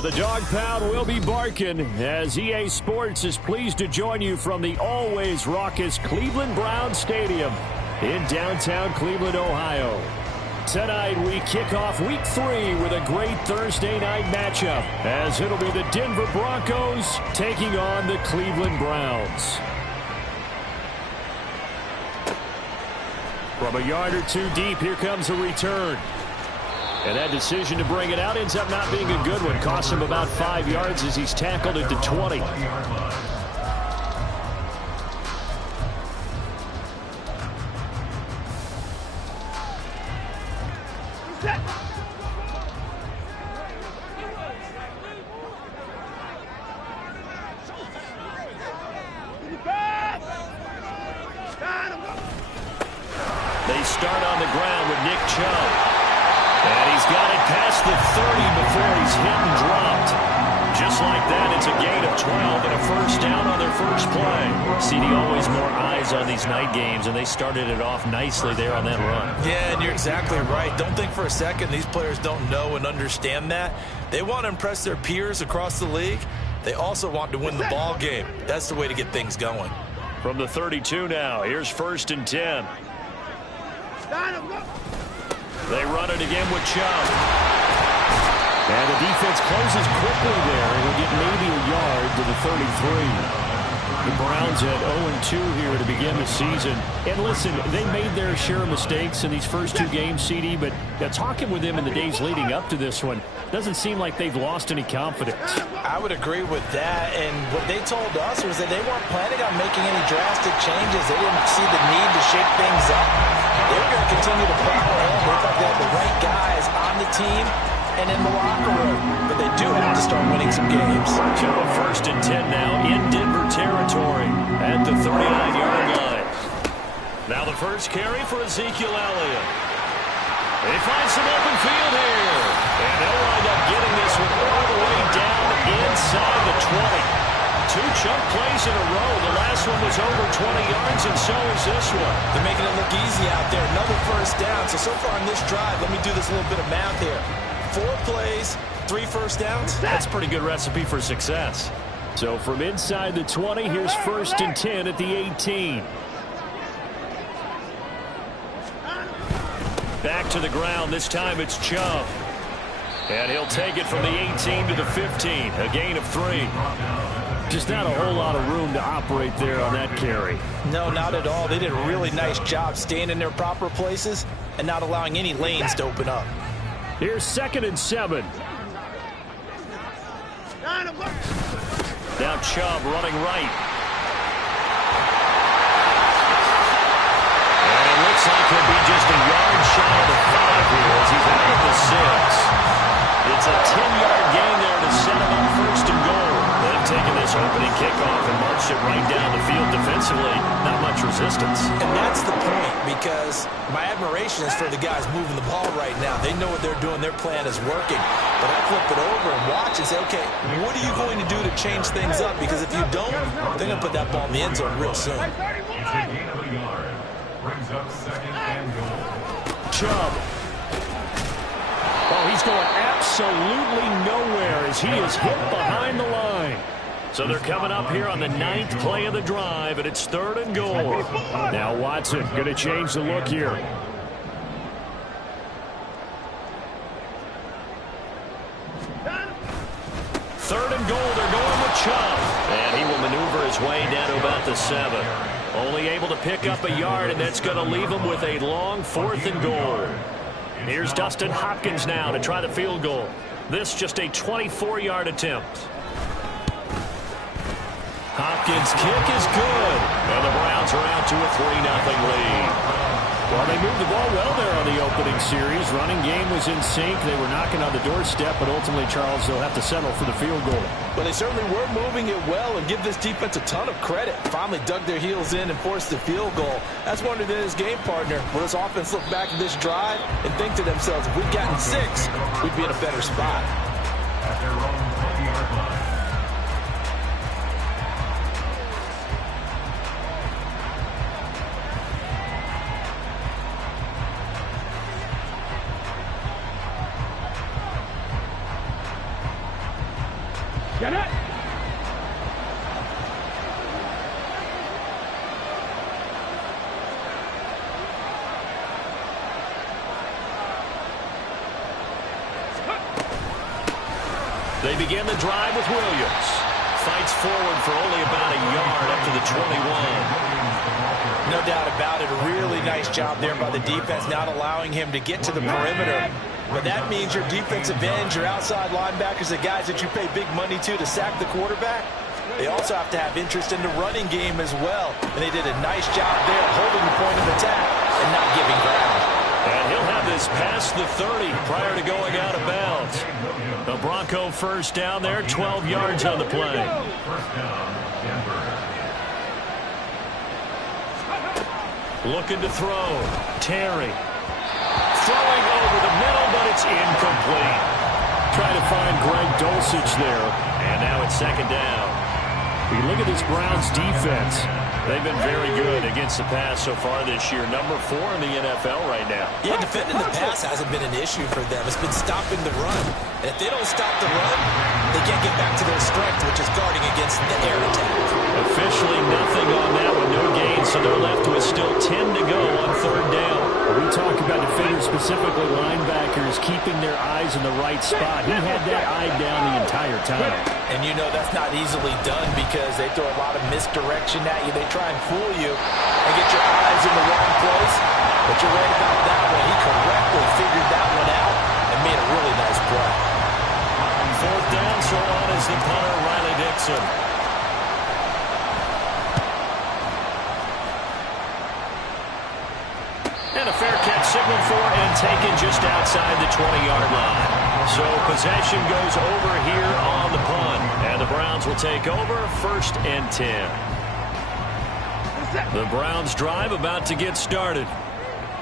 The dog pound will be barking as EA Sports is pleased to join you from the always raucous Cleveland Browns Stadium in downtown Cleveland, Ohio. Tonight we kick off Week 3 with a great Thursday night matchup as it'll be the Denver Broncos taking on the Cleveland Browns. From a yard or two deep, here comes a return. And that decision to bring it out ends up not being a good one. Costs him about 5 yards as he's tackled at the 20. They start on the ground with Nick Chubb. And he's got it past the 30 before he's hit and dropped. Just like that, it's a gain of 12 and a first down on their first play. CD, always more eyes on these night games, and they started it off nicely there on that run. Yeah, and you're exactly right. Don't think for a second these players don't know and understand that. They want to impress their peers across the league. They also want to win the ball game. That's the way to get things going. From the 32 now, here's 1st and 10. They run it again with Chubb. And the defense closes quickly there. He'll get maybe a yard to the 33. The Browns at 0-2 here to begin the season. And listen, they made their share of mistakes in these first 2 games, CD, but talking with them in the days leading up to this one, doesn't seem like they've lost any confidence. I would agree with that, and what they told us was that they weren't planning on making any drastic changes. They didn't see the need to shake things up. They were going to continue to plow ahead. They thought they had the right guys on the team and in the locker room, but they do have to start winning some games. So a 1st and 10 now in Denver territory at the 39-yard line. Now the first carry for Ezekiel Elliott. They find some open field here, and they'll wind up getting this one all the way down inside the 20. 2 chunk plays in a row. The last one was over 20 yards, and so is this one. They're making it look easy out there. Another first down. So far in this drive, let me do this little bit of math here. 4 plays, 3 first downs. That's a pretty good recipe for success. So from inside the 20, here's 1st and 10 at the 18. Back to the ground. This time it's Chubb. And he'll take it from the 18 to the 15. A gain of 3. Just not a whole lot of room to operate there on that carry. No, not at all. They did a really nice job staying in their proper places and not allowing any lanes to open up. Here's 2nd and 7. Now Chubb running right. And it looks like he'll be just a yard shy of the 5 here as he's out at the 6. It's a 10-yard gain there to set him up 1st and goal. They've taken this opening kickoff and marched it right down the field defensively. Not much resistance. And that's the point, because my admiration is for the guys moving the ball right now. They know what they're doing. Their plan is working. But I flip it over and watch and say, okay, what are you going to do to change things up? Because if you don't, they're going to put that ball in the end zone real soon. Chubb. Oh, he's going absolutely nowhere as he is hit behind the line. So they're coming up here on the 9th play of the drive, and it's 3rd and goal. Now Watson going to change the look here. Third and goal, they're going with Chubb. And he will maneuver his way down to about the 7. Only able to pick up a yard, and that's going to leave him with a long 4th and goal. Here's Dustin Hopkins now to try the field goal. This just a 24-yard attempt. Hopkins' kick is good. And the Browns are out to a 3-0 lead. Well, they moved the ball well there on the opening series. Running game was in sync. They were knocking on the doorstep, but ultimately, Charles, they'll have to settle for the field goal. Well, they certainly were moving it well, and give this defense a ton of credit. Finally dug their heels in and forced the field goal. That's wondered in his game partner. Will this offense look back at this drive and think to themselves, if we'd gotten 6, we'd be in a better spot. At their own 20-yard line. They begin the drive with Williams. Fights forward for only about a yard up to the 21. No doubt about it. A really nice job there by the defense, not allowing him to get to the perimeter. But that means your defensive ends, your outside linebackers, the guys that you pay big money to sack the quarterback, they also have to have interest in the running game as well. And they did a nice job there holding the point of attack and not giving ground. And he'll have this past the 30 prior to going out of bounds. The Bronco first down there, 12 yards on the play. First down, Denver. Looking to throw. Terry. Throwing over the middle, but it's incomplete. Trying to find Greg Dulcich there. And now it's second down. We look at this Browns defense. They've been very good against the pass so far this year. Number 4 in the NFL right now. Yeah, defending the pass hasn't been an issue for them. It's been stopping the run. And if they don't stop the run, they can't get back to their strength, which is guarding against the air attack. Officially nothing on that one. No gain, so they're left with still 10 to go on third down. We talk about defenders, specifically linebackers, keeping their eyes in the right spot. He had that eye down the entire time. And you know that's not easily done because they throw a lot of misdirection at you. They try and fool you and get your eyes in the wrong place. But you're right about that one. He correctly figured that one out and made a really nice play. Fourth down, so on is the punter, Riley Dixon. And a fair catch signaled for and taken just outside the 20-yard line. So possession goes over here on the punt. And the Browns will take over, 1st and 10. The Browns drive about to get started.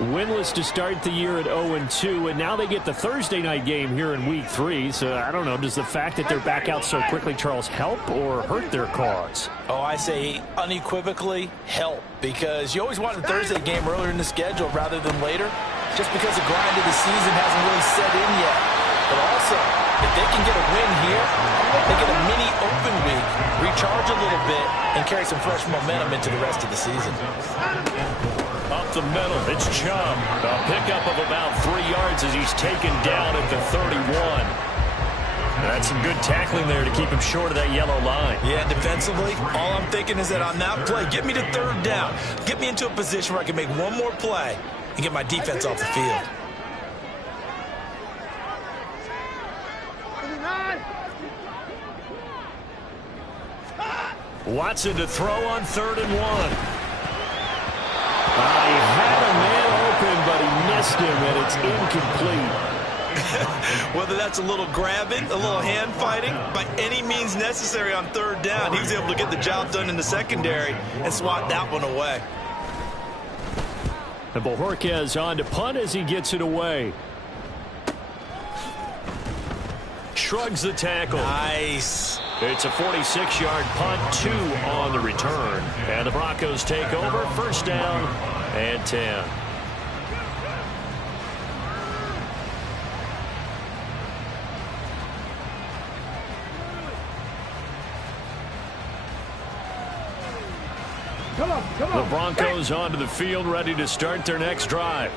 Winless to start the year at 0-2, and now they get the Thursday night game here in Week 3. So, I don't know, does the fact that they're back out so quickly, Charles, help or hurt their cause? Oh, I say unequivocally help, because you always want a Thursday game earlier in the schedule rather than later, just because the grind of the season hasn't really set in yet. But also, if they can get a win here, they get a mini open week, recharge a little bit, and carry some fresh momentum into the rest of the season. Up the middle, it's Chubb. A pickup of about 3 yards as he's taken down at the 31. That's some good tackling there to keep him short of that yellow line. Yeah, defensively, all I'm thinking is that on that play, get me to third down. Get me into a position where I can make one more play and get my defense off the field. Watson to throw on 3rd and 1. He had a man open, but he missed him, and it's incomplete. Whether that's a little grabbing, a little hand fighting, by any means necessary on third down, he was able to get the job done in the secondary and swat that one away. And Bojorquez on to punt as he gets it away. Shrugs the tackle. Nice. It's a 46-yard punt, 2 on the return. And the Broncos take over, 1st down and 10. The Broncos onto the field, ready to start their next drive.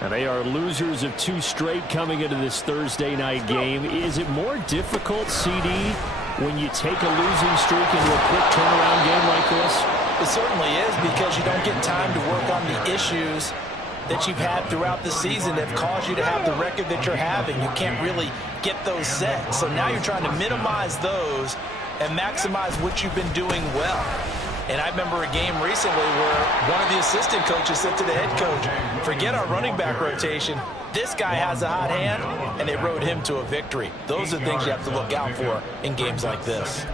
And they are losers of 2 straight coming into this Thursday night game. Is it more difficult, CD, when you take a losing streak into a quick turnaround game like this? It certainly is, because you don't get time to work on the issues that you've had throughout the season that have caused you to have the record that you're having. You can't really get those set. So now you're trying to minimize those and maximize what you've been doing well. And I remember a game recently where one of the assistant coaches said to the head coach, forget our running back rotation. This guy has a hot hand, and they rode him to a victory. Those are the things you have to look out for in games like this.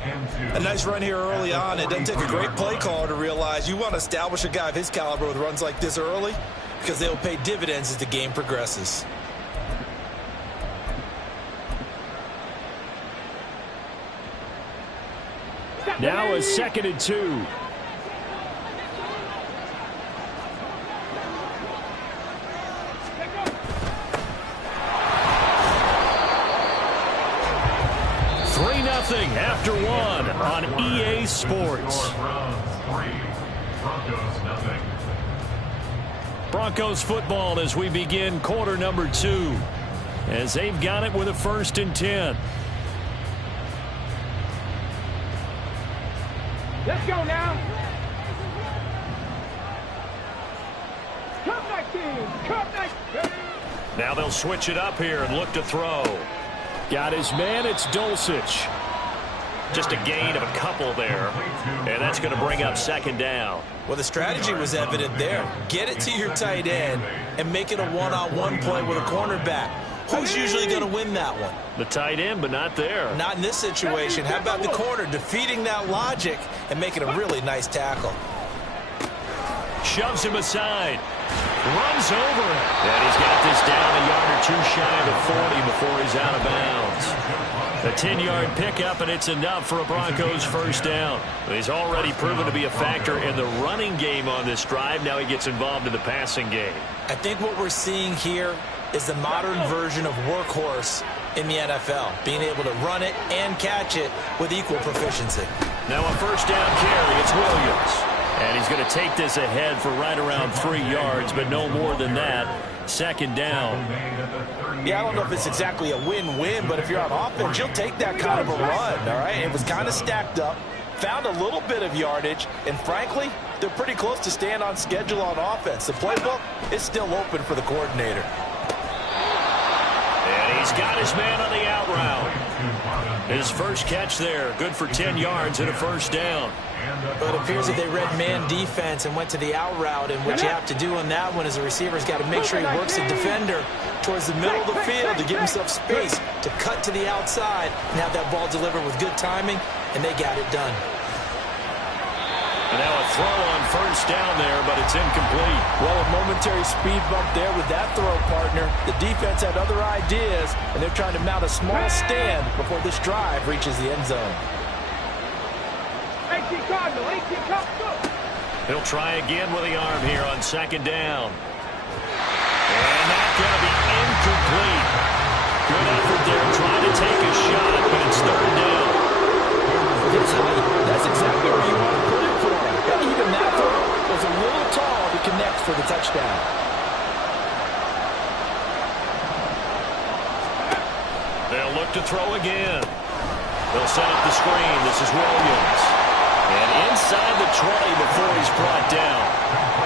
A nice run here early on. It doesn't take a great play caller to realize you want to establish a guy of his caliber with runs like this early, because they'll pay dividends as the game progresses. Now a 2nd and 2. after one on EA Sports. Broncos football as we begin quarter number 2. As they've got it with a 1st and 10. Let's go now. Come back, team. Come back. Now they'll switch it up here and look to throw. Got his man. It's Dulcich. Just a gain of a couple there. And that's going to bring up 2nd down. Well, the strategy was evident there. Get it to your tight end and make it a one-on-one play with a cornerback. Who's usually going to win that one? The tight end, but not there. Not in this situation. How about the corner defeating that logic and making a really nice tackle? Shoves him aside. Runs over it. And he's got this down a yard or 2 shy of the 40 before he's out of bounds. A 10-yard pickup, and it's enough for a Broncos 1st down. He's already proven to be a factor in the running game on this drive. Now he gets involved in the passing game. I think what we're seeing here is the modern version of workhorse in the NFL, being able to run it and catch it with equal proficiency. Now a 1st down carry. It's Williams. And he's going to take this ahead for right around 3 yards, but no more than that. 2nd down. Yeah, I don't know if it's exactly a win-win, but if you're on offense, you'll take that kind of a run, all right? It was kind of stacked up, found a little bit of yardage, and frankly, they're pretty close to staying on schedule on offense. The playbook is still open for the coordinator. And he's got his man on the out route. His first catch there, good for 10 yards and a 1st down. But it appears that they read man defense and went to the out route, and what you have to do on that one is the receiver's got to make sure he works the defender towards the middle of the field to give himself space to cut to the outside and have that ball delivered with good timing, and they got it done. And now a throw on 1st down there, but it's incomplete. Well, a momentary speed bump there with that throw, partner. The defense had other ideas, and they're trying to mount a small stand before this drive reaches the end zone. He'll try again with the arm here on 2nd down. And that's going to be incomplete. Good effort there trying to take a shot, but it's 3rd down. It's height. That's exactly where you want to put it for him. Even that throw was a little tall to connect for the touchdown. They'll look to throw again. They'll set up the screen. This is Williams. And inside the 20 before he's brought down.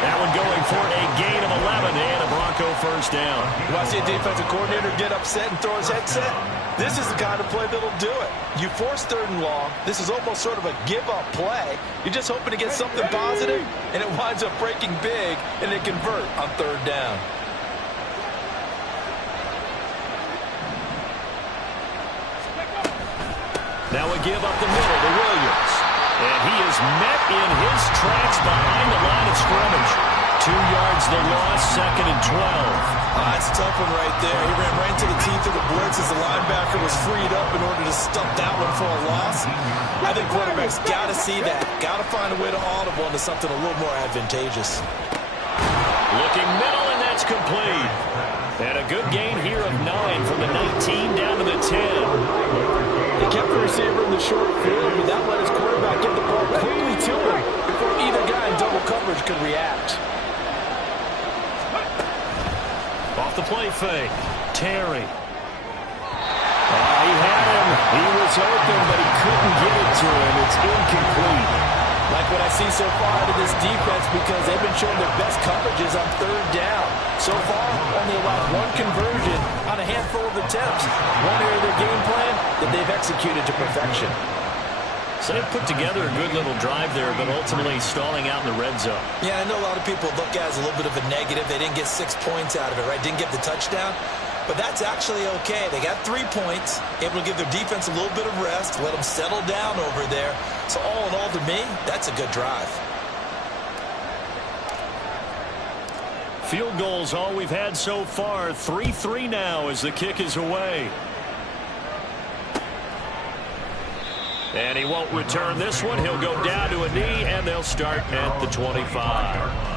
That one going for a gain of 11 and a Bronco 1st down. You want to see a defensive coordinator get upset and throw his headset? This is the kind of play that'll do it. You force 3rd and long. This is almost sort of a give-up play. You're just hoping to get something positive, and it winds up breaking big, and they convert on 3rd down. Now a give up the middle to Williams. And he is met in his tracks behind the line of scrimmage. 2 yards the loss, 2nd and 12. That's a tough one right there. He ran right into the teeth of the blitz as the linebacker was freed up in order to stuff that one for a loss. I think quarterbacks got to see that. Got to find a way to audible into something a little more advantageous. Looking middle, and that's complete. And a good gain here of 9 from the 19 down to the 10. He kept the receiver in the short field, but that let his quarterback get the ball quickly to him before either guy in double coverage could react. Off the play fake. Terry. He had him. He was open, but he couldn't get it to him. It's incomplete. Like what I see so far out of this defense, because they've been showing their best coverages on 3rd down. So far, only allowed 1 conversion on a handful of attempts. One area of their game plan that they've executed to perfection. So they put together a good little drive there, but ultimately stalling out in the red zone. Yeah, I know a lot of people look at it as a little bit of a negative. They didn't get 6 points out of it, right? Didn't get the touchdown. But that's actually okay. They got 3 points, able to give their defense a little bit of rest, let them settle down over there. So all in all, to me, that's a good drive. Field goals all we've had so far. 3-3 now as the kick is away. And he won't return this one. He'll go down to a knee, and they'll start at the 25.